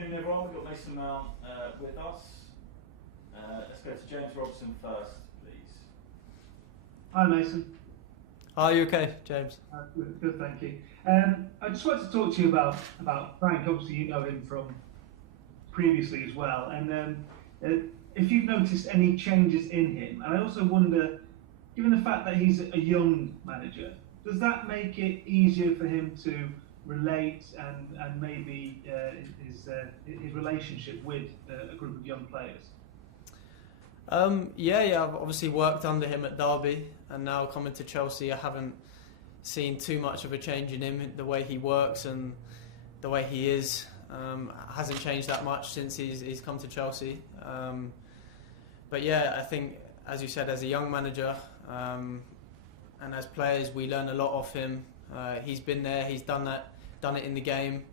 afternoon, everyone. We've got Mason Mount with us. Let's go to James Robson first, please. Hi, Mason. Are you okay, James? Good, thank you. I just wanted to talk to you about Frank. Obviously, you know him from previously as well. And if you've noticed any changes in him, and I also wonder, given the fact that he's a young manager, does that make it easier for him to relate and maybe his relationship with a group of young players? Yeah, I've obviously worked under him at Derby, and now coming to Chelsea, I haven't seen too much of a change in him. The way he works and the way he is hasn't changed that much since he's come to Chelsea. But yeah, I think, as you said, as a young manager and as players, we learn a lot off him. He's been there, he's done it in the game.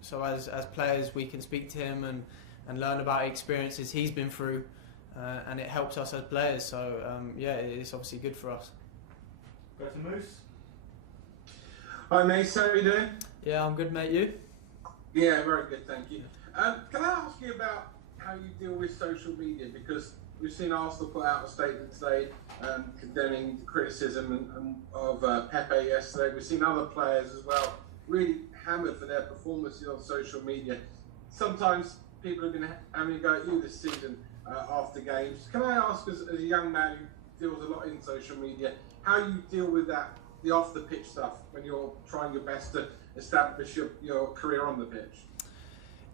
So as players, we can speak to him and learn about experiences he's been through. And it helps us as players, so yeah, it's obviously good for us. Go to Moose. Hi mate, how are you doing? Yeah, I'm good, mate. You? Yeah, very good, thank you. Can I ask you about how you deal with social media? Because we've seen Arsenal put out a statement today condemning the criticism of Pepe yesterday. We've seen other players as well really hammered for their performances on social media. Sometimes people have been having a go at you this season after games. Can I ask, as a young man who deals a lot in social media, how you deal with that, the off-the-pitch stuff, when you're trying your best to establish your career on the pitch?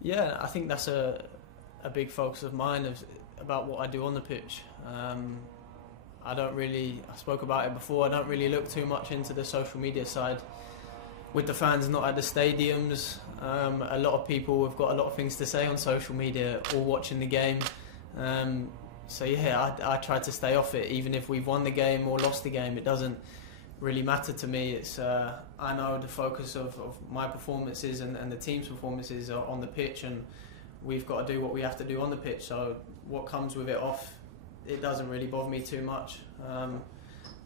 Yeah, I think that's a big focus of mine about what I do on the pitch. I spoke about it before, I don't really look too much into the social media side. With the fans not at the stadiums, a lot of people have got a lot of things to say on social media, all watching the game. So yeah, I try to stay off it. Even if we've won the game or lost the game, it doesn't really matter to me. It's I know the focus of my performances and the team's performances are on the pitch, and we've got to do what we have to do on the pitch. So what comes with it off, it doesn't really bother me too much.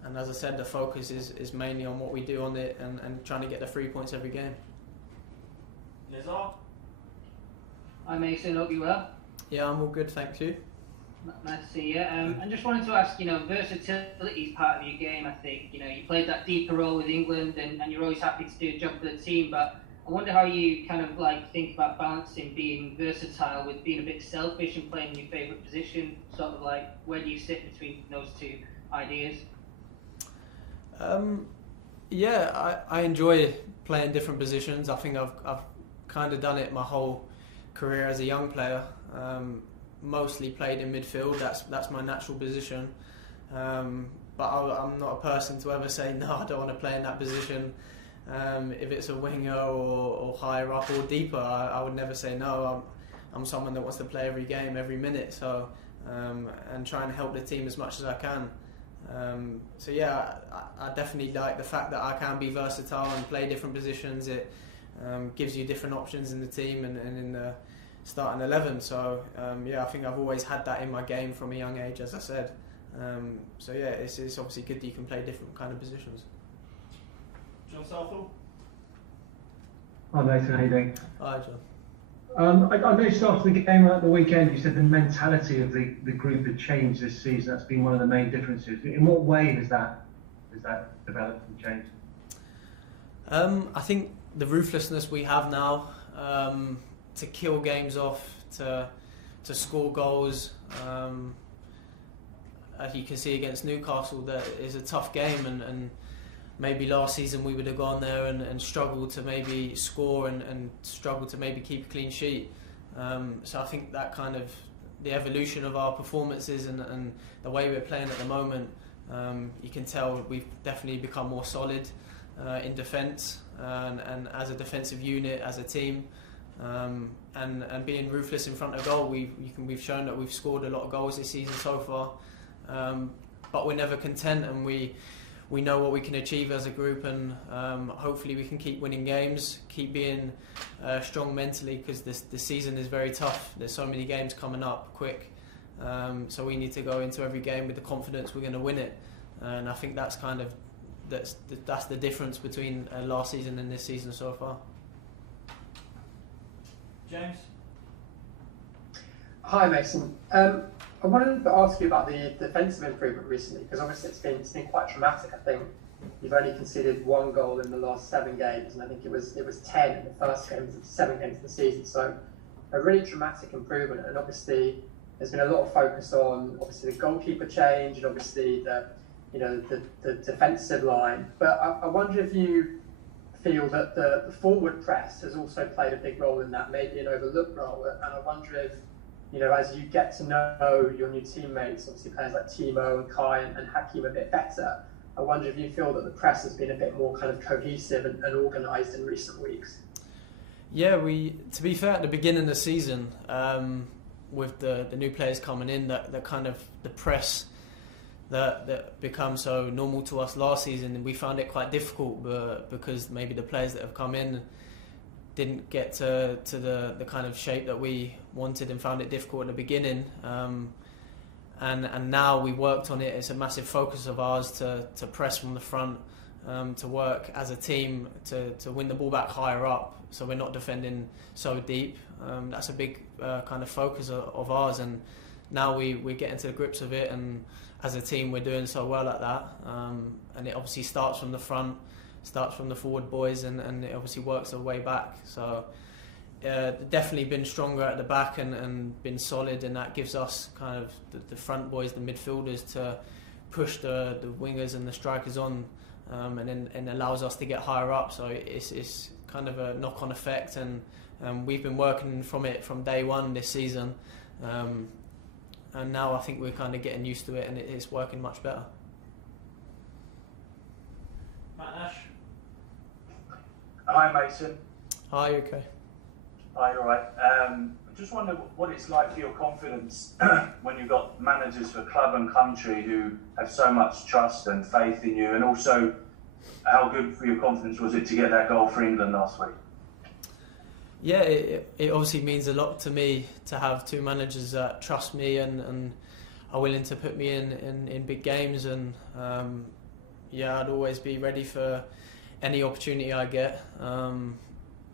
And as I said, the focus is mainly on what we do on it and trying to get the 3 points every game. Nizar. Hi Mason, hope you well. Yeah, I'm all good, thank you. Nice to see you. I just wanted to ask, versatility is part of your game, I think. You played that deeper role with England and you're always happy to do a job for the team, but I wonder how you kind of think about balancing being versatile with being a bit selfish and playing your favourite position, sort of where do you sit between those two ideas? Yeah, I enjoy playing different positions. I think I've kind of done it my whole career as a young player. Mostly played in midfield. That's my natural position. But I'm not a person to ever say no, I don't want to play in that position. If it's a winger or higher up or deeper, I would never say no. I'm someone that wants to play every game, every minute. So and try and help the team as much as I can. So yeah, I definitely like the fact that I can be versatile and play different positions. It gives you different options in the team and in the starting 11. So yeah, I think I've always had that in my game from a young age, as I said. So yeah, it's obviously good that you can play different kind of positions. John Southall. Hi, Nathan. How you doing? Hi, John. I noticed after the game at the weekend, you said the mentality of the group had changed this season. That's been one of the main differences. In what way has that developed and changed? I think the ruthlessness we have now, to kill games off, to score goals. As you can see against Newcastle, that is a tough game, and maybe last season we would have gone there and struggled to maybe score and struggled to maybe keep a clean sheet. So I think that kind of the evolution of our performances and the way we're playing at the moment, you can tell we've definitely become more solid in defence and as a defensive unit, as a team. And being ruthless in front of goal, we've shown that we've scored a lot of goals this season so far, but we're never content, and we know what we can achieve as a group, and hopefully we can keep winning games, keep being strong mentally, because the season is very tough. There's so many games coming up quick, so we need to go into every game with the confidence we're going to win it, and I think that's the difference between last season and this season so far. James? Hi, Mason. I wanted to ask you about the defensive improvement recently, because obviously it's been quite dramatic. I think you've only conceded 1 goal in the last 7 games, and I think it was 10 in the first games of 7 games of the season. So a really dramatic improvement, and obviously there's been a lot of focus on obviously the goalkeeper change and obviously the defensive line. But I wonder if you feel that the forward press has also played a big role in that, maybe an overlooked role. And I wonder if, as you get to know your new teammates, obviously players like Timo and Kai and Hakim a bit better, I wonder if you feel that the press has been a bit more kind of cohesive and organised in recent weeks. Yeah, to be fair, at the beginning of the season, with the new players coming in, that kind of the press that become so normal to us last season, and we found it quite difficult, because maybe the players that have come in didn't get to the kind of shape that we wanted, and found it difficult at the beginning. And now we worked on it. It's a massive focus of ours to press from the front, to work as a team to win the ball back higher up, so we're not defending so deep. That's a big kind of focus of ours, and now we're getting to the grips of it, and as a team we're doing so well at that. And it obviously starts from the front, starts from the forward boys, and it obviously works our way back. So definitely been stronger at the back and been solid, and that gives us kind of the front boys, the midfielders, to push the wingers and the strikers on, and allows us to get higher up. So it's kind of a knock-on effect, and we've been working from it from day one this season, and now I think we're kind of getting used to it, and it's working much better. Matt Nash. Hi, Mason. Hi, you okay? Hi, all right. I just wonder what it's like for your confidence when you've got managers for club and country who have so much trust and faith in you, and also how good for your confidence was it to get that goal for England last week? Yeah, it obviously means a lot to me to have 2 managers that trust me and are willing to put me in big games, and yeah, I'd always be ready for any opportunity I get.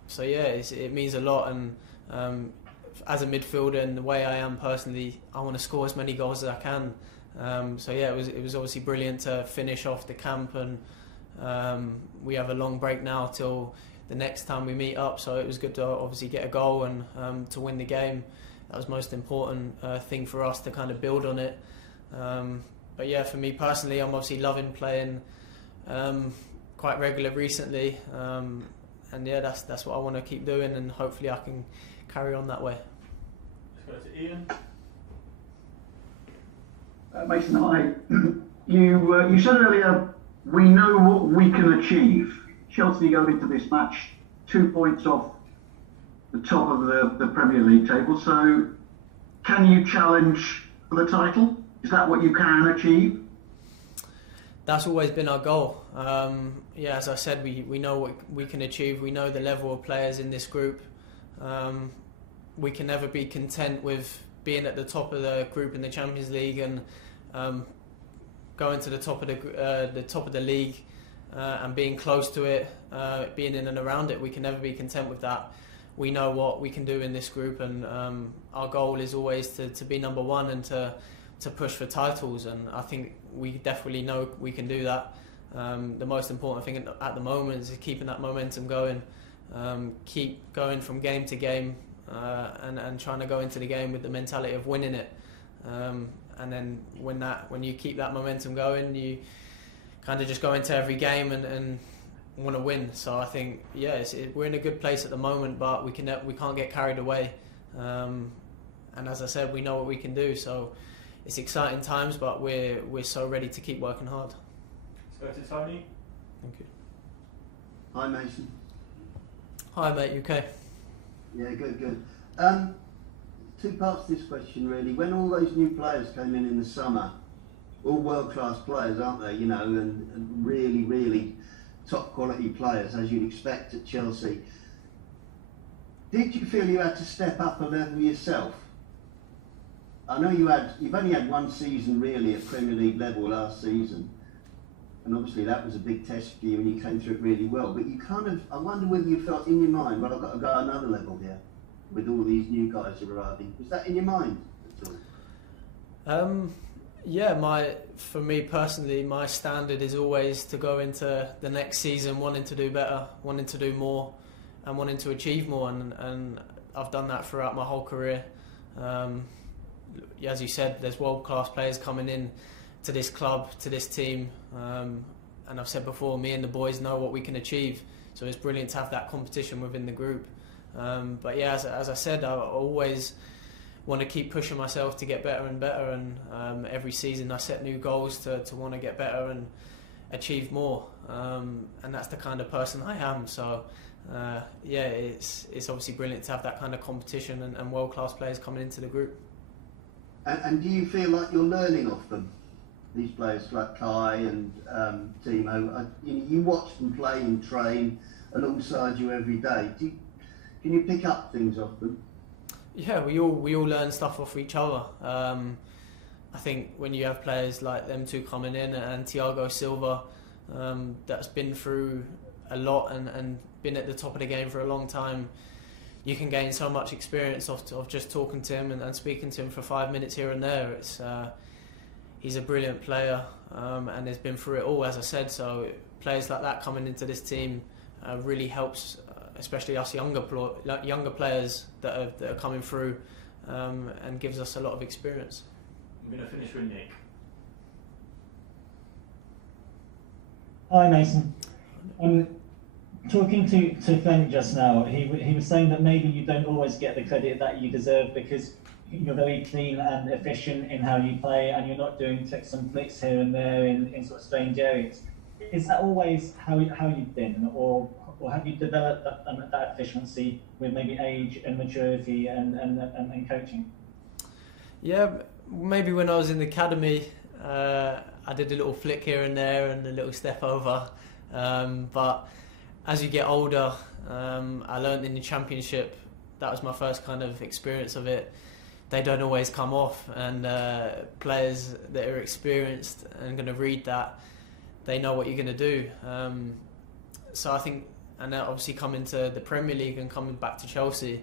So yeah, it means a lot, and as a midfielder and the way I am personally, I want to score as many goals as I can. So yeah, it was obviously brilliant to finish off the camp, and we have a long break now till the next time we meet up, so it was good to obviously get a goal and to win the game. That was the most important thing for us, to kind of build on it. But yeah, for me personally, I'm obviously loving playing quite regular recently, and yeah, that's what I want to keep doing, and hopefully I can carry on that way. Let's go to Ian. Mason, hi. You said earlier, we know what we can achieve. Chelsea go into this match 2 points off the top of the Premier League table. So, can you challenge for the title? Is that what you can achieve? That's always been our goal. Yeah, as I said, we know what we can achieve. We know the level of players in this group. We can never be content with being at the top of the group in the Champions League and going to the top of the league. And being close to it, being in and around it, we can never be content with that. We know what we can do in this group, and our goal is always to be number one and to push for titles, and I think we definitely know we can do that. The most important thing at the moment is keeping that momentum going, keep going from game to game, and trying to go into the game with the mentality of winning it. And then when you keep that momentum going, you kind of just go into every game and want to win. So I think we're in a good place at the moment, but we can't get carried away. And as I said, we know what we can do. So it's exciting times, but we're so ready to keep working hard. Let's go to Tony. Thank you. Hi, Mason. Hi, mate. You okay? Yeah, good. 2 parts to this question, really. When all those new players came in the summer, all world-class players, aren't they? And really, really top-quality players, as you'd expect at Chelsea. Did you feel you had to step up a level yourself? I know you've only had 1 season really at Premier League level last season, and obviously that was a big test for you, and you came through it really well. But I wonder whether you felt in your mind, well, I've got to go another level here. with all these new guys arriving? Was that in your mind at all? Yeah, for me personally, my standard is always to go into the next season wanting to do better, wanting to do more, and wanting to achieve more. And I've done that throughout my whole career. As you said, there's world-class players coming in to this club, to this team. And I've said before, me and the boys know what we can achieve. So it's brilliant to have that competition within the group. But yeah, as I said, I always want to keep pushing myself to get better and better, and every season I set new goals to want to get better and achieve more, and that's the kind of person I am. So yeah, it's obviously brilliant to have that kind of competition and world-class players coming into the group. And do you feel like you're learning off them, these players like Kai and Timo? You watch them play and train alongside you every day. Can you pick up things off them? Yeah, we all learn stuff off each other. I think when you have players like them two coming in and Thiago Silva, that's been through a lot and been at the top of the game for a long time, you can gain so much experience of just talking to him and speaking to him for 5 minutes here and there. He's a brilliant player and has been through it all, as I said. So players like that coming into this team really helps, especially us younger players that are coming through, and gives us a lot of experience. I'm going to finish with Nick. Hi Mason. Talking to Frank just now, he was saying that maybe you don't always get the credit that you deserve because you're very clean and efficient in how you play, and you're not doing tricks and flicks here and there in sort of strange areas. Is that always how you've been, or have you developed that efficiency with maybe age and maturity and coaching? Yeah, maybe when I was in the academy, I did a little flick here and there and a little step over. But as you get older, I learned in the championship, that was my first kind of experience of it. They don't always come off, and players that are experienced and going to read that, they know what you're going to do. So I think, and now obviously coming to the Premier League and coming back to Chelsea,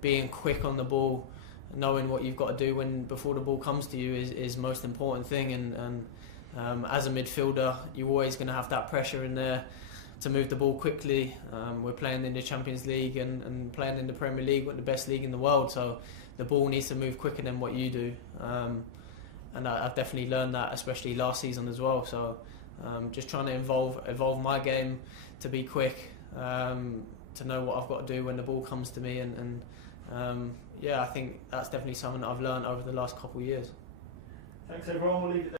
being quick on the ball, knowing what you've got to do before the ball comes to you is most important thing. And as a midfielder, you're always going to have that pressure in there to move the ball quickly. We're playing in the Champions League and playing in the Premier League, the best league in the world. So the ball needs to move quicker than what you do. And I've definitely learned that, especially last season as well. So just trying to evolve my game to be quick, to know what I've got to do when the ball comes to me. And yeah, I think that's definitely something that I've learned over the last couple of years. Thanks everyone, we'll leave it there.